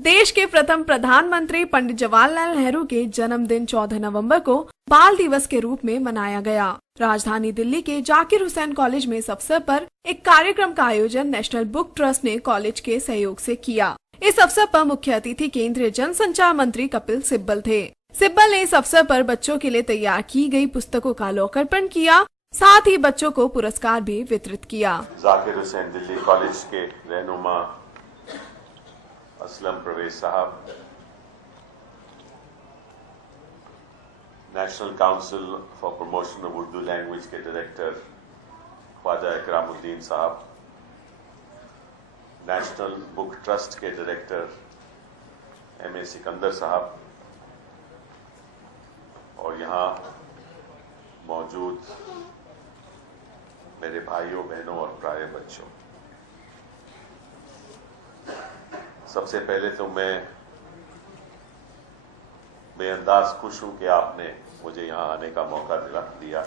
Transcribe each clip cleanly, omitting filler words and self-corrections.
देश के प्रथम प्रधानमंत्री पंडित जवाहरलाल नेहरू के जन्मदिन 14 नवंबर को बाल दिवस के रूप में मनाया गया। राजधानी दिल्ली के जाकिर हुसैन कॉलेज में इस अवसर पर एक कार्यक्रम का आयोजन नेशनल बुक ट्रस्ट ने कॉलेज के सहयोग से किया। इस अवसर पर मुख्य अतिथि केंद्रीय जनसंचार मंत्री कपिल सिब्बल थे। सिब्बल ने इस अवसर पर बच्चों के लिए तैयार की गई पुस्तकों का लोकार्पण किया, साथ ही बच्चों को पुरस्कार भी वितरित किया। जाकिर हुसैन दिल्ली कॉलेज के रहनुमा असलम परवेज साहब, national council for promotion of Urdu language के डायरेक्टर ख्वाजा इकरामुद्दीन साहब, नेशनल बुक ट्रस्ट के डायरेक्टर M.A. सिकंदर साहब और यहाँ मौजूद मेरे भाइयों बहनों और प्यारे बच्चों, सबसे पहले तो मैं बेअंदाज खुश हूं कि आपने मुझे यहां आने का मौका दिया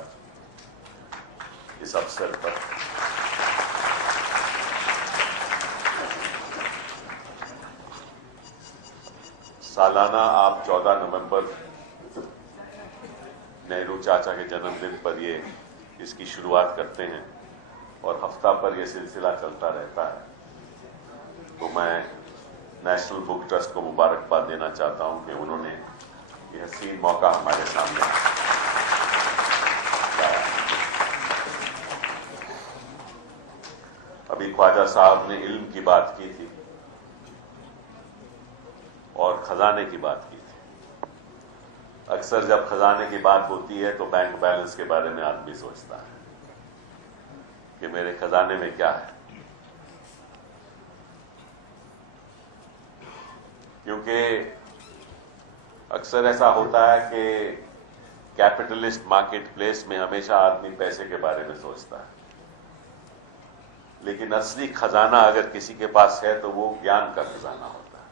इस अवसर पर। सालाना आप 14 नवंबर नेहरू चाचा के जन्मदिन पर इसकी शुरुआत करते हैं और हफ्ता पर यह सिलसिला चलता रहता है। तो मैं नेशनल बुक ट्रस्ट को मुबारकबाद देना चाहता हूं कि उन्होंने यह हसीन मौका हमारे सामने लाया। अभी ख्वाजा साहब ने इल्म की बात की थी और खजाने की बात की थी। अक्सर जब खजाने की बात होती है तो बैंक बैलेंस के बारे में आदमी सोचता है कि मेरे खजाने में क्या है, क्योंकि अक्सर ऐसा होता है कि कैपिटलिस्ट मार्केट प्लेस में हमेशा आदमी पैसे के बारे में सोचता है, लेकिन असली खजाना अगर किसी के पास है तो वो ज्ञान का खजाना होता है।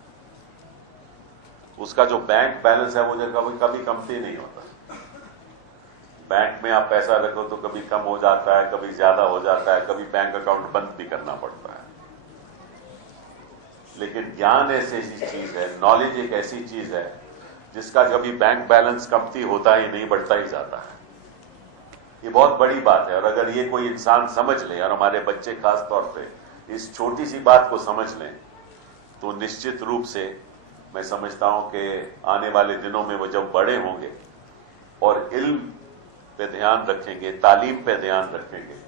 उसका जो बैंक बैलेंस है वो कभी कमती नहीं होता। बैंक में आप पैसा रखो तो कभी कम हो जाता है, कभी ज्यादा हो जाता है, कभी बैंक अकाउंट बंद भी करना पड़ता है। लेकिन ज्ञान ऐसी चीज है, नॉलेज एक ऐसी चीज है जिसका कभी बैंक बैलेंस कमती होता ही नहीं, बढ़ता ही जाता है। ये बहुत बड़ी बात है और अगर ये कोई इंसान समझ ले और हमारे बच्चे खास तौर पे इस छोटी सी बात को समझ लें तो निश्चित रूप से मैं समझता हूं कि आने वाले दिनों में वो जब बड़े होंगे और इल्म पे ध्यान रखेंगे, तालीम पे ध्यान रखेंगे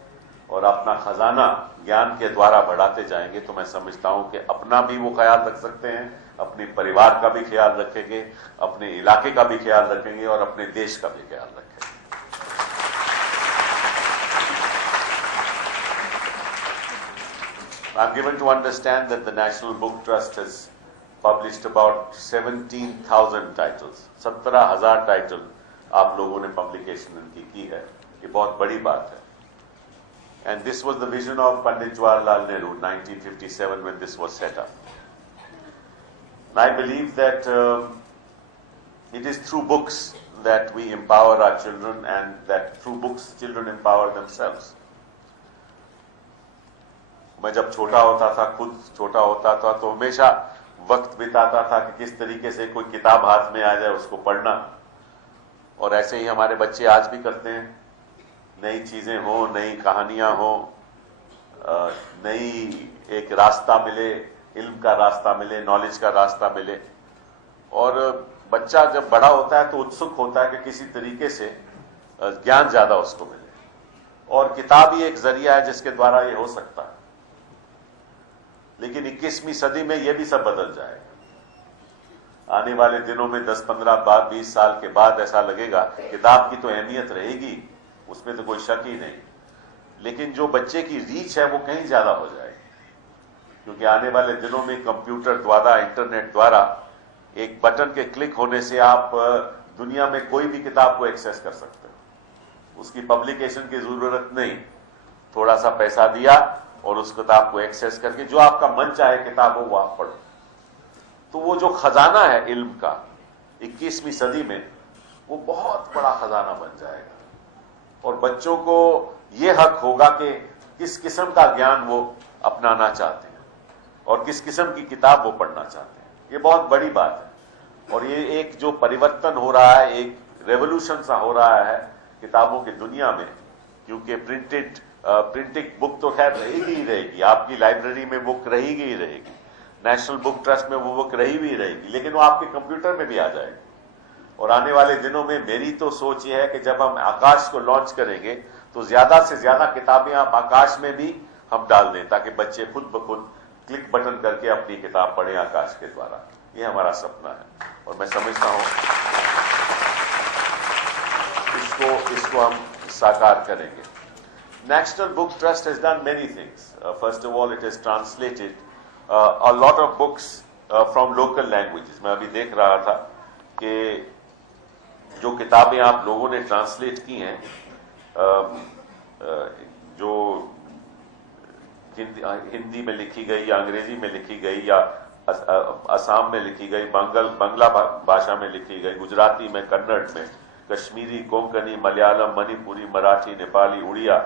और अपना खजाना ज्ञान के द्वारा बढ़ाते जाएंगे तो मैं समझता हूं कि अपना भी वो ख्याल रख सकते हैं, अपने परिवार का भी ख्याल रखेंगे, अपने इलाके का भी ख्याल रखेंगे और अपने देश का भी ख्याल रखेंगे। I'm given to understand that the National Book Trust has published about 17,000 titles. 17,000 title आप लोगों ने पब्लिकेशन इनकी की है। ये बहुत बड़ी बात है। And this was the vision of Pandit Jawaharlal Nehru, 1957, when this was set up. And I believe that it is through books that we empower our children and that through books children empower themselves. मैं जब छोटा होता था, खुद छोटा होता था, तो हमेशा वक्त बिताता था कि किस तरीके से कोई किताब हाथ में आ जाए उसको पढ़ना, और ऐसे ही हमारे बच्चे आज भी करते हैं। नई चीजें हो, नई कहानियां हो, नई एक रास्ता मिले, इल्म का रास्ता मिले, नॉलेज का रास्ता मिले। और बच्चा जब बड़ा होता है तो उत्सुक होता है कि किसी तरीके से ज्ञान ज्यादा उसको मिले, और किताब ही एक जरिया है जिसके द्वारा ये हो सकता है। लेकिन 21वीं सदी में ये भी सब बदल जाएगा। आने वाले दिनों में 10, 15, 20 साल के बाद ऐसा लगेगा किताब की तो अहमियत रहेगी, उसमें तो कोई शक ही नहीं, लेकिन जो बच्चे की रीच है वो कहीं ज्यादा हो जाएगी, क्योंकि आने वाले दिनों में कंप्यूटर द्वारा, इंटरनेट द्वारा एक बटन के क्लिक होने से आप दुनिया में कोई भी किताब को एक्सेस कर सकते हो। उसकी पब्लिकेशन की जरूरत नहीं, थोड़ा सा पैसा दिया और उस किताब को एक्सेस करके जो आपका मन चाहे किताब हो वो आप पढ़ो। तो वो जो खजाना है इल्म का 21वीं सदी में, वो बहुत बड़ा खजाना बन जाएगा, और बच्चों को ये हक होगा कि किस किस्म का ज्ञान वो अपनाना चाहते हैं और किस किस्म की किताब वो पढ़ना चाहते हैं। ये बहुत बड़ी बात है। और ये एक जो परिवर्तन हो रहा है, एक रेवोल्यूशन सा हो रहा है किताबों की दुनिया में, क्योंकि प्रिंटिंग बुक तो खैर रहेगी ही रहेगी, आपकी लाइब्रेरी में बुक रहेगी ही रहेगी, नेशनल बुक ट्रस्ट में वो बुक रही भी रहेगी, लेकिन वो आपके कंप्यूटर में भी आ जाएगी। और आने वाले दिनों में मेरी तो सोच ये है कि जब हम आकाश को लॉन्च करेंगे तो ज्यादा से ज्यादा किताबें आप आकाश में भी हम डाल दें, ताकि बच्चे खुद ब खुद क्लिक बटन करके अपनी किताब पढ़ें आकाश के द्वारा। ये हमारा सपना है और मैं समझता हूं इसको हम साकार करेंगे। National Book Trust has done many things. First of all, it has translated a lot of books from local languages. मैं अभी देख रहा था कि जो किताबें आप लोगों ने ट्रांसलेट की हैं, जो हिंदी में लिखी गई या अंग्रेजी में लिखी गई या असम में लिखी गई, बांग्ला भाषा में लिखी गई, गुजराती में, कन्नड़ में, कश्मीरी, कोंकणी, मलयालम, मणिपुरी, मराठी, नेपाली, उड़िया,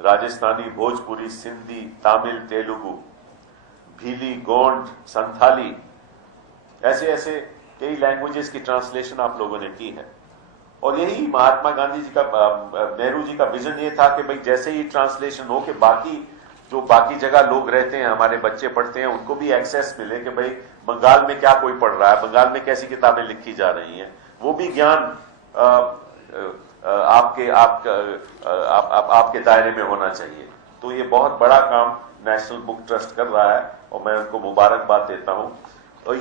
राजस्थानी, भोजपुरी, सिंधी, तमिल, तेलुगु, भीली, गोंड, संथाली, ऐसे कई लैंग्वेजेस की ट्रांसलेशन आप लोगों ने की है। और यही महात्मा गांधी जी का, नेहरू जी का विजन ये था कि भाई जैसे ही ट्रांसलेशन हो कि बाकी जगह लोग रहते हैं, हमारे बच्चे पढ़ते हैं, उनको भी एक्सेस मिले कि भाई बंगाल में क्या कोई पढ़ रहा है, बंगाल में कैसी किताबें लिखी जा रही हैं, वो भी ज्ञान आपके दायरे में होना चाहिए। तो ये बहुत बड़ा काम नेशनल बुक ट्रस्ट कर रहा है और मैं उनको मुबारकबाद देता हूं। और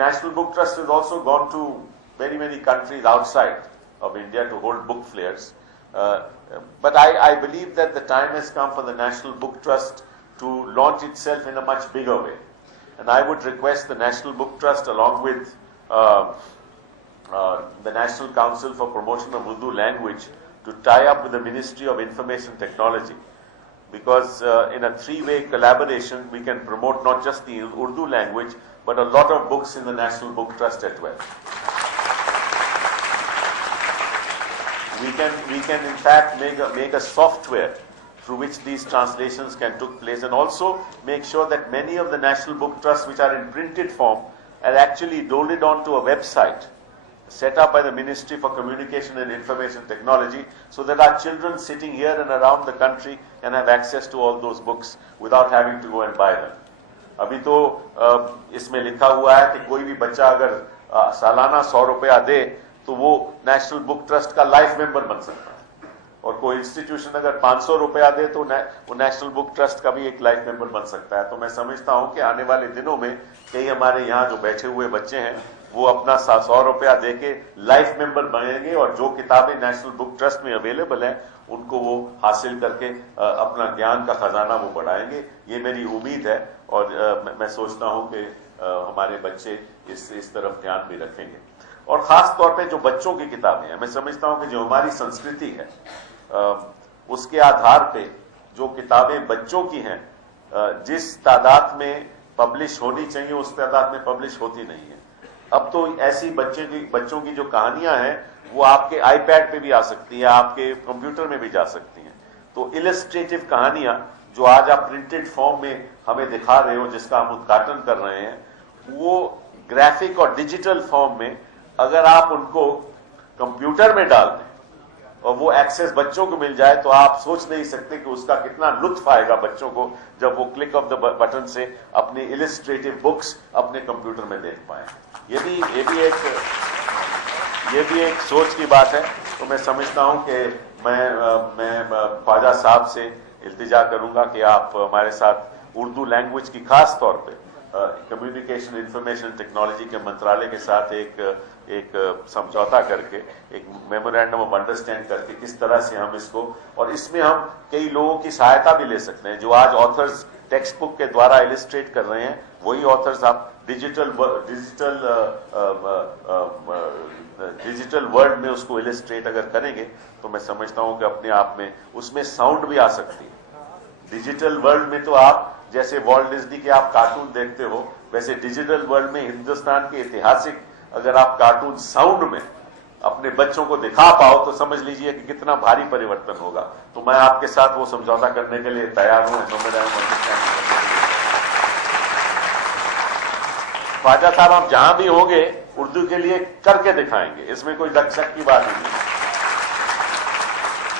national book trust has also gone to many countries outside of India to hold book fairs. But I believe that the time has come for the National Book Trust to launch itself in a much bigger way. And I would request the National Book Trust, along with the National Council for Promotion of Urdu Language, to tie up with the Ministry of Information Technology. Because in a three-way collaboration, we can promote not just the Urdu language, but a lot of books in the National Book Trust as well. We can in fact make a software through which these translations can take place, and also make sure that many of the National Book Trusts which are in printed form are actually loaded onto a website set up by the Ministry for Communication and Information Technology, so that our children sitting here and around the country can have access to all those books without having to go and buy them. अभी तो इसमें लिखा हुआ है कि कोई भी बच्चा अगर सालाना 100 रुपया दे तो वो नेशनल बुक ट्रस्ट का लाइफ मेंबर बन सकता है, और कोई इंस्टीट्यूशन अगर 500 रुपया दे तो वो नेशनल बुक ट्रस्ट का भी एक लाइफ मेंबर बन सकता है। तो मैं समझता हूं कि आने वाले दिनों में कई हमारे यहाँ जो बैठे हुए बच्चे हैं वो अपना 100 रुपया दे के लाइफ मेंबर बनेंगे, और जो किताबें नेशनल बुक ट्रस्ट में अवेलेबल हैं उनको वो हासिल करके अपना ज्ञान का खजाना वो बढ़ाएंगे। ये मेरी उम्मीद है, और मैं सोचता हूं कि हमारे बच्चे इस तरफ ध्यान भी रखेंगे। और खास तौर पे जो बच्चों की किताबें हैं, मैं समझता हूं कि जो हमारी संस्कृति है उसके आधार पे जो किताबें बच्चों की हैं, जिस तादाद में पब्लिश होनी चाहिए उस तादाद में पब्लिश होती नहीं है। अब तो ऐसी बच्चों की जो कहानियां हैं वो आपके आईपैड पे भी आ सकती है, आपके कंप्यूटर में भी जा सकती हैं। तो इलस्ट्रेटिव कहानियां जो आज आप प्रिंटेड फॉर्म में हमें दिखा रहे हो, जिसका हम उद्घाटन कर रहे हैं, वो ग्राफिक और डिजिटल फॉर्म में अगर आप उनको कंप्यूटर में डाल दें और वो एक्सेस बच्चों को मिल जाए, तो आप सोच नहीं सकते कि उसका कितना लुत्फ आएगा बच्चों को जब वो क्लिक ऑफ द बटन से अपनी इलस्ट्रेटिव बुक्स अपने कंप्यूटर में देख पाए। ये भी एक सोच की बात है। तो मैं समझता हूं कि मैं ख्वाजा साहब से इल्तिजा करूंगा कि आप हमारे साथ उर्दू लैंग्वेज की खास तौर पे कम्युनिकेशन इंफॉर्मेशन टेक्नोलॉजी के मंत्रालय के साथ एक समझौता करके, एक मेमोरेंडम ऑफ अंडरस्टैंड करके किस तरह से हम इसको, और इसमें हम कई लोगों की सहायता भी ले सकते हैं। जो आज ऑथर्स टेक्स्ट बुक के द्वारा इलिस्ट्रेट कर रहे हैं, वही ऑथर्स आप डिजिटल वर्ल्ड में उसको इलिस्ट्रेट अगर करेंगे तो मैं समझता हूं कि अपने आप में उसमें साउंड भी आ सकती है। डिजिटल वर्ल्ड में तो आप जैसे वॉल्ट डिज्नी के आप कार्टून देखते हो, वैसे डिजिटल वर्ल्ड में हिंदुस्तान के ऐतिहासिक अगर आप कार्टून साउंड में अपने बच्चों को दिखा पाओ तो समझ लीजिए कि कितना भारी परिवर्तन होगा। तो मैं आपके साथ वो समझौता करने के लिए तैयार हूं। ख्वाजा साहब आप जहां भी होंगे उर्दू के लिए करके दिखाएंगे, इसमें कोई शक की बात नहीं है।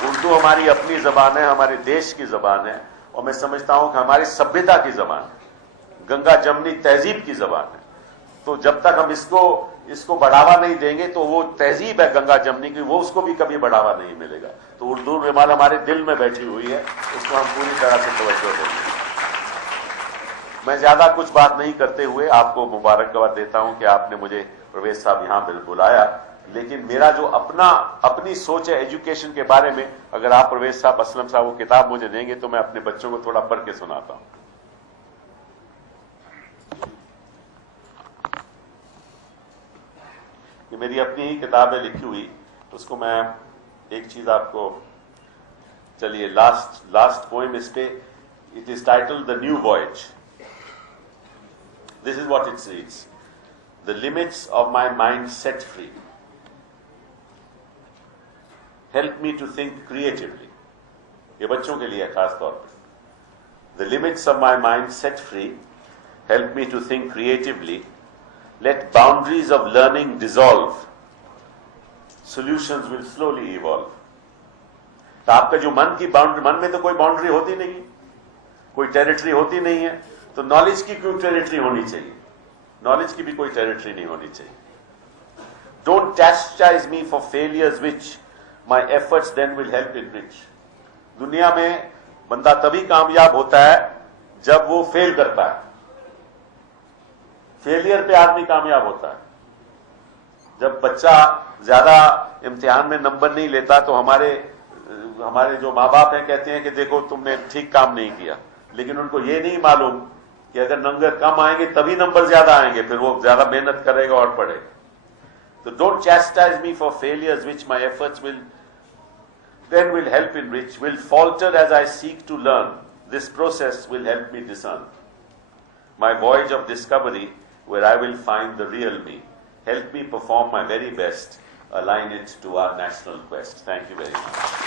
उर्दू हमारी अपनी जबान है, हमारे देश की जबान है, और मैं समझता हूं कि हमारी सभ्यता की जबान है, गंगा जमनी तहजीब की जबान है। तो जब तक हम इसको बढ़ावा नहीं देंगे तो वो तहजीब है गंगा जमनी की, वो उसको भी कभी बढ़ावा नहीं मिलेगा। तो उर्दू रुमाल हमारे दिल में बैठी हुई है, उसको हम पूरी तरह से तवज्जो देंगे। मैं ज्यादा कुछ बात नहीं करते हुए आपको मुबारकबाद देता हूं कि आपने मुझे प्रवेश साहब यहां बुलाया, लेकिन मेरा जो अपनी सोच है एजुकेशन के बारे में, अगर आप प्रवेश साहब असलम साहब वो किताब मुझे देंगे तो मैं अपने बच्चों को थोड़ा पढ़ के सुनाता हूं। ये मेरी अपनी ही किताब है लिखी हुई, उसको मैं एक चीज आपको, चलिए लास्ट पोएम इस पे, it is titled the new voyage. This is what it reads. The limits of my mind set free. Help me to think creatively. ये बच्चों के लिए खास तौर पे। The limits of my mind set free. Help me to think creatively. Let boundaries of learning dissolve. Solutions will slowly evolve. तो आपका जो मन की बाउंड्री, मन में तो कोई बाउंड्री होती नहीं, कोई टेरिटरी होती नहीं है, तो नॉलेज की क्यों टेरिटरी होनी चाहिए? नॉलेज की भी कोई टेरिटरी नहीं होनी चाहिए। Don't chastise me for failures which my efforts then will help in reach. दुनिया में बंदा तभी कामयाब होता है जब वो फेल करता है। फेलियर पे आदमी कामयाब होता है। जब बच्चा ज्यादा इम्तिहान में नंबर नहीं लेता तो हमारे जो माँ बाप हैं कहते हैं कि देखो तुमने ठीक काम नहीं किया, लेकिन उनको ये नहीं मालूम कि अगर नंबर कम आएंगे तभी नंबर ज्यादा आएंगे, फिर वो ज्यादा मेहनत करेगा और पढ़ेगा। तो don't chastise me for failures which my efforts then will help in which will falter as I seek to learn. This process will help me discern my voyage of discovery, where I will find the real me. Help me perform my very best, align it to our national quest. Thank you very much.